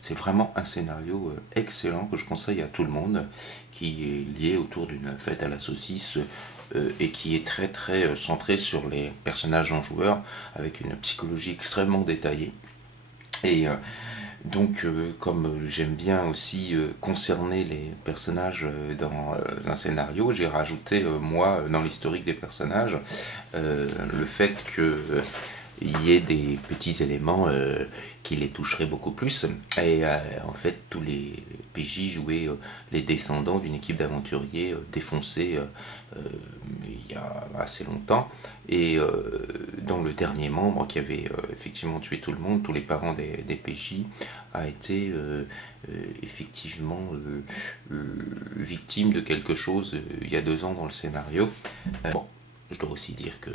C'est vraiment un scénario excellent que je conseille à tout le monde, qui est lié autour d'une fête à la saucisse et qui est très centré sur les personnages en joueurs, avec une psychologie extrêmement détaillée. Et donc, comme j'aime bien aussi concerner les personnages dans un scénario, j'ai rajouté, moi, dans l'historique des personnages, le fait qu'il y ait des petits éléments qui les toucheraient beaucoup plus. Et en fait, tous les PJ jouaient les descendants d'une équipe d'aventuriers défoncés il y a assez longtemps. Et dont le dernier membre qui avait effectivement tué tout le monde, tous les parents des PJ, a été effectivement victime de quelque chose il y a 2 ans dans le scénario. Bon, je dois aussi dire que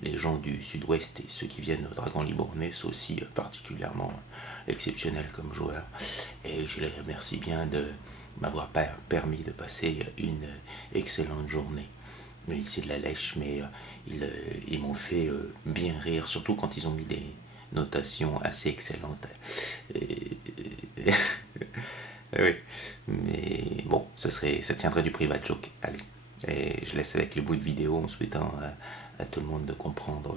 les gens du sud-ouest et ceux qui viennent au Dragon Libournais sont aussi particulièrement exceptionnels comme joueurs. Et je les remercie bien de m'avoir permis de passer une excellente journée. Mais c'est de la lèche, mais ils m'ont fait bien rire, surtout quand ils ont mis des notations assez excellentes. Oui, mais bon, ça tiendrait du private joke. Allez, et je laisse avec le bout de vidéo en souhaitant à tout le monde de comprendre,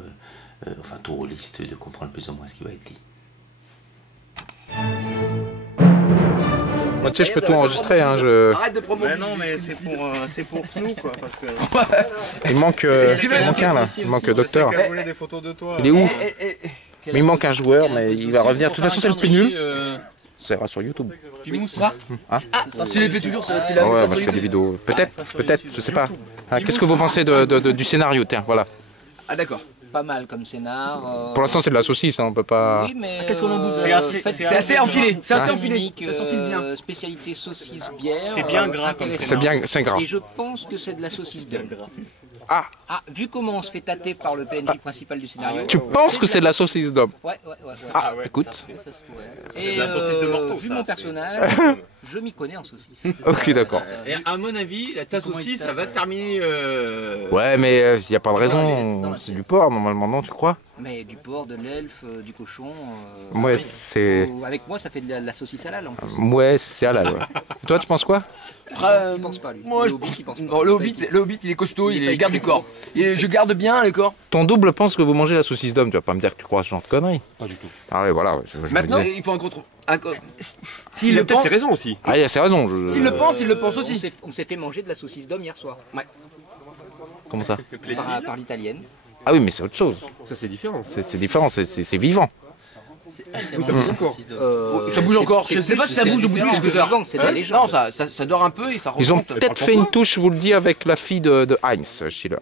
enfin tout rôliste, de comprendre plus ou moins ce qui va être dit. Moi, tu sais, je peux tout enregistrer, hein, Arrête de promouvoir. Non, mais c'est pour nous, quoi, parce que... Il manque un, là. Il manque docteur. Elle voulait des photos de toi. Il est où? Mais il manque un joueur, mais il va revenir. De toute façon, c'est le plus nul. Ça ira sur YouTube. Tu mousses ça. Tu les fais toujours, tu Ah ouais, moi je fais des vidéos. Peut-être, je sais pas. Ah, qu'est-ce que vous pensez du scénario? Tiens, voilà. Ah d'accord. Pas mal comme scénar. Pour l'instant, c'est de la saucisse, hein, on peut pas. Oui, mais. Qu'est-ce qu'on en bouffe? C'est assez enfilé. C'est assez enfilé. Unique, Ça s'enfile bien. Spécialité saucisse bière. C'est bien gras comme C'est bien, c'est gras. Et je pense que c'est de la saucisse d'homme. Ah, Vu comment on se fait tâter par le PNJ principal du scénario. tu penses que c'est de la saucisse d'homme? Ouais. Ah, écoute. Ça se pourrait. C'est la saucisse de Morteau, Vu ça, mon c'est- personnage, je m'y connais en saucisse. Ok, d'accord. Et à mon avis, la tasse aussi, ça va terminer. Ouais, mais il n'y a pas de raison. C'est du porc, normalement, non, tu crois? Mais du porc, de l'elfe, du cochon. Ouais, c'est. Avec moi, ça fait de la saucisse halal en plus. Ouais, c'est halal, ouais. Et toi, tu penses quoi? Il pense pas lui. Moi, Le je Hobbit, il pense pas. Bon, le Hobbit, il est costaud, il garde du corps. Et je garde bien le corps. Ton double pense que vous mangez la saucisse d'homme, tu vas pas me dire que tu crois ce genre de conneries. Pas du tout. Ah ouais, voilà. Je me Maintenant, disais. il faut un contrôle. S'il Il a le peut-être pense, ses raisons aussi. Ah, il a ses raisons. s'il le pense, il le pense aussi. On s'est fait manger de la saucisse d'homme hier soir. Comment ça? Par l'italienne. Ah oui, mais c'est autre chose. Ça, c'est différent. C'est différent, c'est vivant. Oui, ça bouge encore. Ça bouge encore. Je sais pas si ça bouge au bout de quelques heures. C'est de la légende. Non, ça dort un peu et ça Ils ont remonte. peut-être fait une touche, je vous le dis, avec la fille de Heinz Schiller.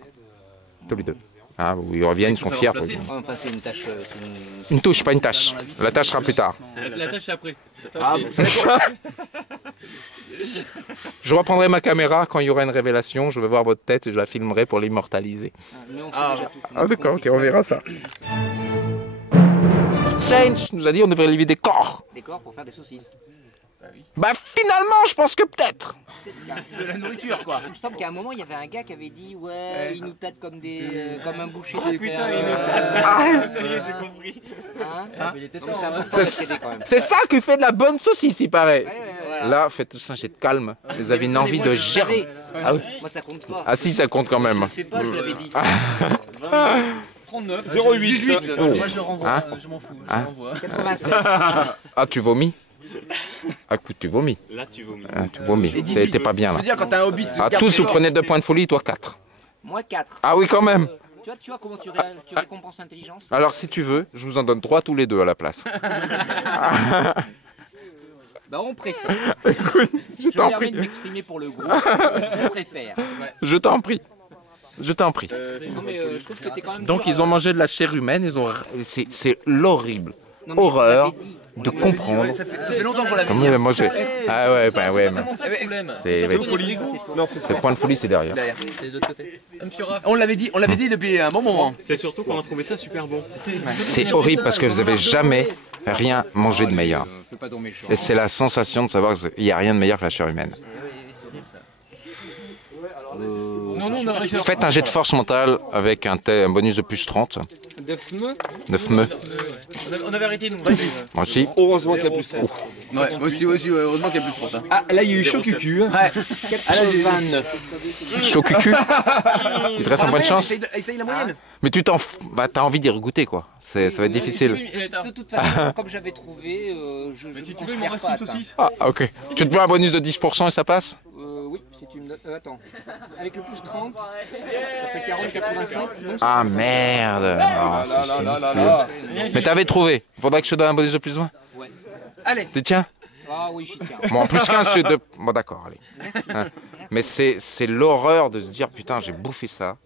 Tous les deux. Ah, où ils reviennent, ils sont fiers. remplacer. Enfin, c'est une tâche. Une touche, pas une tâche. La tâche sera plus tard. La tâche c'est après. Ah, Je reprendrai ma caméra quand il y aura une révélation. Je vais voir votre tête et je la filmerai pour l'immortaliser. Mais on sait Ah, déjà tout. Ah d'accord, ok, on verra ça. Sainch nous a dit on devrait livrer des corps. Des corps pour faire des saucisses. Bah finalement, je pense que peut-être. De la nourriture quoi. Il me semble qu'à un moment, il y avait un gars qui avait dit ouais, il nous tâte comme comme un boucher. Oh putain, il nous tâte. Ça y est, j'ai compris. Il était temps. Quand même. C'est ça qui fait de la bonne saucisse, il paraît. Voilà. Là, faites tout ça, j'ai de calme. Vous avez une envie de gerber. Ah oui. Moi, ça compte pas. Ah si, ça compte quand même. Je sais pas, je l'avais dit. 39, 08. Moi, je renvoie, Hein je m'en fous. Hein 87. Ah, tu vomis? Ah, écoute, tu vomis. Là, tu vomis. Ah, tu vomis. T'es pas bien Je là. veux dire, quand t'as un Hobbit. Ah, tous vous prenez 2 points de folie, toi 4. Moi, 4. Ah oui, quand même. Tu vois comment tu récompenses l'intelligence? Alors, si tu veux, je vous en donne 3 tous les deux à la place. Bah, on préfère. Je Je t'en me permets prie. de m'exprimer pour le groupe. On préfère. Je t'en prie. Je t'en prie. Non, mais je trouve que t'es quand même. Donc, ils ont mangé de la chair humaine. C'est l'horrible Non, mais horreur on l'avait dit. de comprendre. Ça fait longtemps qu'on l'avait Comme dit. moi, j'ai. Ah ouais, bah ouais. mais C'est Non, le point de folie, c'est derrière. On l'avait dit depuis un bon moment. C'est surtout qu'on a trouvé ça super bon. C'est horrible parce que vous avez jamais rien mangé de meilleur. Fais pas ton méchant. Et c'est la sensation de savoir qu'il n'y a rien de meilleur que la chair humaine. Non, non, on a réussi à... Faites un jet de force mentale avec un bonus de plus 30. 9 me. 9 me. On avait arrêté, nous. Moi aussi. Heureusement qu'il y a plus 30. Ouais, moi aussi, heureusement qu'il y a plus 30. Hein. Ah, là, il y a eu chaud cucu. Hein. Ouais. 89. Chaud cucu. Il te reste un bonne chance. Essaye la moyenne. Mais tu bah, t'as envie d'y regoûter quoi. Ça va être difficile. De toute façon, comme j'avais trouvé, je ne Si tu veux, il m'en considère reste pas une saucisse. Ah ok. Tu te prends un bonus de 10% et ça passe? Oui, si tu me donnes... attends. Avec le plus 30, ça fait 40, 85. Non, Ah merde. Ah, c'est chiant. Mais t'avais trouvé. Faudrait que je te donne un bonus de plus 20. Ouais. Allez. Tu tiens? Ah oui, j'y tiens. Bon, plus 15 c'est de... Bon d'accord, allez. Hein. Mais c'est l'horreur de se dire putain j'ai bouffé ça.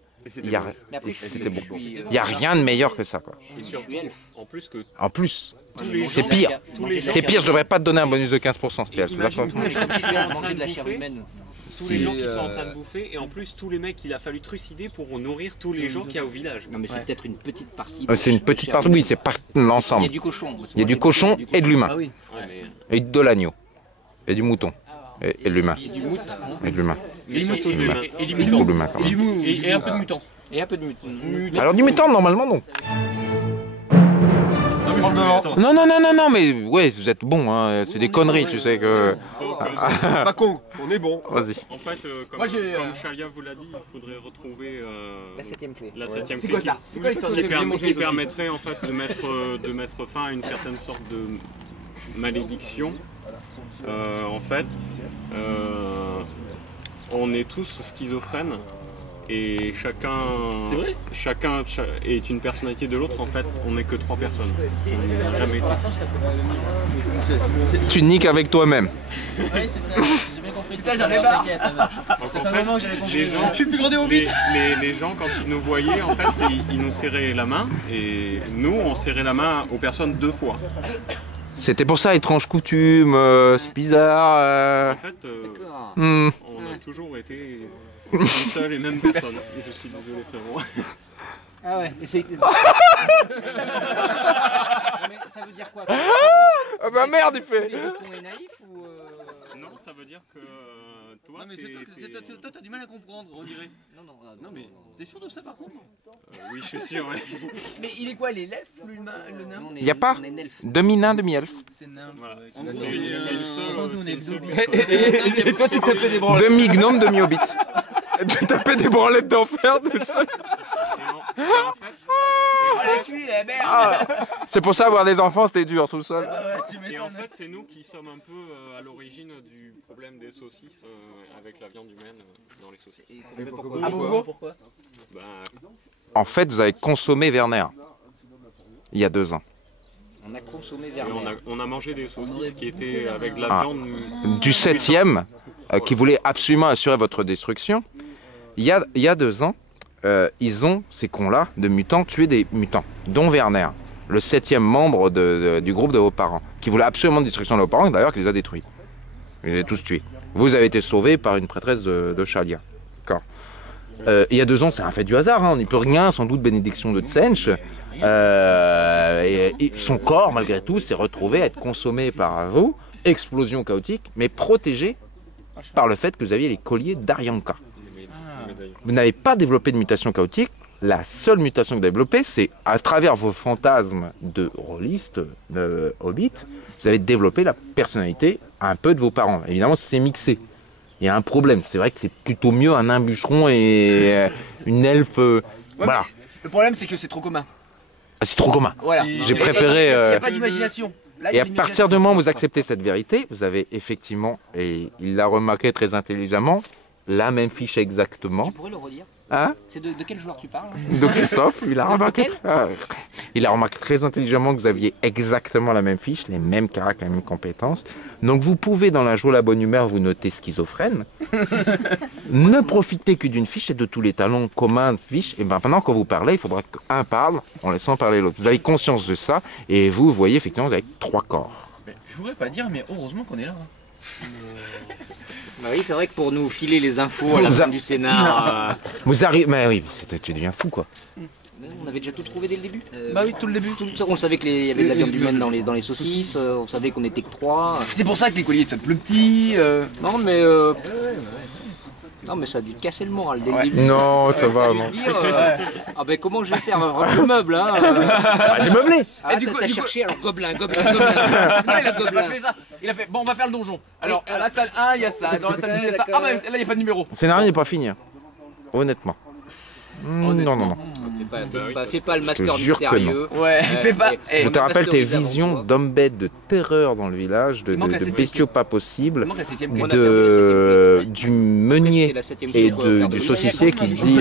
Mais après, C'était bon. je suis, Il n'y a rien de meilleur que ça quoi. Et surtout, en plus que En plus, tous les c'est gens- pire. tous les gens- C'est pire, je devrais pas te donner un bonus de 15%, c'était d'accord avec moi? Moi, je suis à manger de la chair humaine. tous les gens qui sont en train de bouffer, et en plus tous les mecs qu'il a fallu trucider pour nourrir tous les gens qu'il y a au village. Non, mais c'est peut-être une petite partie. C'est une petite partie, oui, c'est pas Il y l'ensemble. a du cochon. Il y a du cochon et de l'humain. Ah oui. Ouais, mais... Et de l'agneau. Et du mouton. Et de l'humain. Et de l'humain. Et surtout de l'humain. Et du Ou mutant. l'humain quand même. Et un peu de mutant. Et un peu de mouton. Alors du mutant, normalement, non. Non, mais ouais, vous êtes bon, hein. C'est des conneries, tu sais que... Donc, Pas con, on est bon. Vas-y. en fait, comme, Moi, j'ai, comme Chalia vous l'a dit, il faudrait retrouver La 7ème clé. la 7ème C'est clé quoi ça? C'est quoi l'histoire de qui permettrait en fait de mettre fin à une certaine sorte de malédiction. En fait, on est tous schizophrènes et chacun est une personnalité de l'autre. En fait, on n'est que 3 personnes. On n'a jamais été 6. Tu niques avec toi-même. Oui, c'est ça, j'ai bien compris. Putain, j'en ai marre. Donc, en fait, les gens, Je suis plus grand des hobbits. les gens, quand ils nous voyaient, en fait, ils nous serraient la main et nous, on serrait la main aux personnes 2 fois. C'était pour ça, étrange coutume, c'est bizarre. En fait, Hmm. on a toujours été une seule et même personne. Je suis désolé, frérot. Ah ouais, et c'est. Mais ça veut dire quoi? Ah bah merde, il fait. Tu es con et naïf ou. Non, ça veut dire que toi, Non mais toi t'as du mal à comprendre, on dirait. Non, mais t'es sûr de ça par contre? oui, je suis sûr. Ouais. Mais il est quoi, les l'elfe, l'humain, le nain? Y a pas demi-nain, demi-elfe. C'est nain. Voilà. On C'est est- le seul Et toi tu tapais des branles. Demi-gnome, demi-hobbit. Tu tapais des branlettes d'enfer de ça. C'est pour ça, avoir des enfants, c'était dur tout seul. Et en fait, c'est nous qui sommes un peu à l'origine du problème des saucisses avec la viande humaine dans les saucisses. Ah bon? Pourquoi? Bah, En fait, vous avez consommé Werner. Il y a 2 ans. On a consommé et vers. on a mangé des saucisses qui étaient avec de la Ah. viande. Du 7e, qui voulait absolument assurer votre destruction. Il y a 2 ans, ils ont, ces cons-là, de mutants, tué des mutants, dont Werner, le 7e membre du groupe de vos parents, qui voulait absolument la destruction de vos parents, et d'ailleurs qui les a détruits. Ils les a tous tués. Vous avez été sauvés par une prêtresse de Chalia. D'accord. Il y a 2 ans, c'est un fait du hasard, hein, on n'y peut rien, sans doute bénédiction de Tsench. Et son corps, malgré tout, s'est retrouvé à être consommé par vous, explosion chaotique, mais protégé par le fait que vous aviez les colliers d'Arianka. Vous n'avez pas développé de mutation chaotique. La seule mutation que vous avez développée, c'est à travers vos fantasmes de rôlistes, hobbits, vous avez développé la personnalité un peu de vos parents. Évidemment, c'est mixé. Il y a un problème. C'est vrai que c'est plutôt mieux un nain bûcheron et une elfe. Voilà. Le problème c'est que c'est trop commun. Ah, c'est trop commun. Voilà. J'ai préféré. Il n'y a pas d'imagination. Là, il y Et a à de partir du moment où vous l'imagination. acceptez cette vérité, vous avez effectivement, et il l'a remarqué très intelligemment, la même fiche exactement. Tu pourrais le redire? Hein? C'est de quel joueur tu parles? De Christophe, il a remarqué. Il a remarqué très intelligemment que vous aviez exactement la même fiche, les mêmes caractères, les mêmes compétences. Donc vous pouvez, dans la joie, la bonne humeur, vous noter schizophrène. Ne profitez que d'une fiche et de tous les talents communs de fiches. Et bien maintenant, quand vous parlez, il faudra qu'un parle en laissant parler l'autre. Vous avez conscience de ça et vous voyez effectivement, vous avez 3 corps. Je voudrais pas dire, mais heureusement qu'on est là. Bah oui, c'est vrai que pour nous filer les infos à la fin du scénar, Vous arrivez. Mais oui, tu deviens fou quoi. on avait déjà tout trouvé dès le début. Bah oui, tout le début. On savait qu'il y avait de la viande humaine dans les saucisses, on savait qu'on était que 3. C'est pour ça que les colliers sont plus petits. Non, mais Non, mais ça a dû casser le moral dès le début. Non, ça va. T'as dû dire, ah ben comment je vais faire le meuble hein Ah, j'ai meublé. Ah, du coup, t'as cherché, alors gobelin. Non, il a fait ça. Il a fait, bon, on va faire le donjon. Alors, à la salle 1, il y a ça. Dans la salle 2, il y a ça. Ah, bah là, il n'y a pas de numéro. Le scénario n'est pas fini. Hein. Honnêtement. Non. Fais pas le master Je te jure que mystérieux. Ouais, fais pas. Je te rappelle tes visions d'hommes bêtes, de terreur dans le village, de manque la septième. bestiaux pas possibles, Il manque la 7ème du meunier et du saucissier qui dit...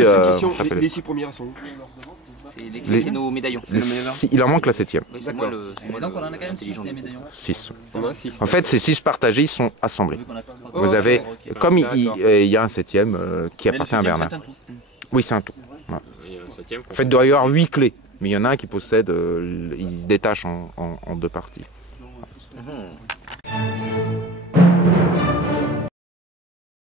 Les 6 premières sont où? C'est nos médaillons. Il en manque la 7e. Oui, c'est moi le. Donc on en a quand même 6 des médaillons. 6. On a 6. En fait, ces 6 partagés, ils sont assemblés. Vu qu'on a plus de 3. Vous avez, ok. comme il y a un 7e qui appartient à Bernard. Oui, c'est un tout. Voilà. Il y a un 7e. En fait, il doit y avoir 8 clés, mais il y en a un qui possède, il se détache en 2 parties.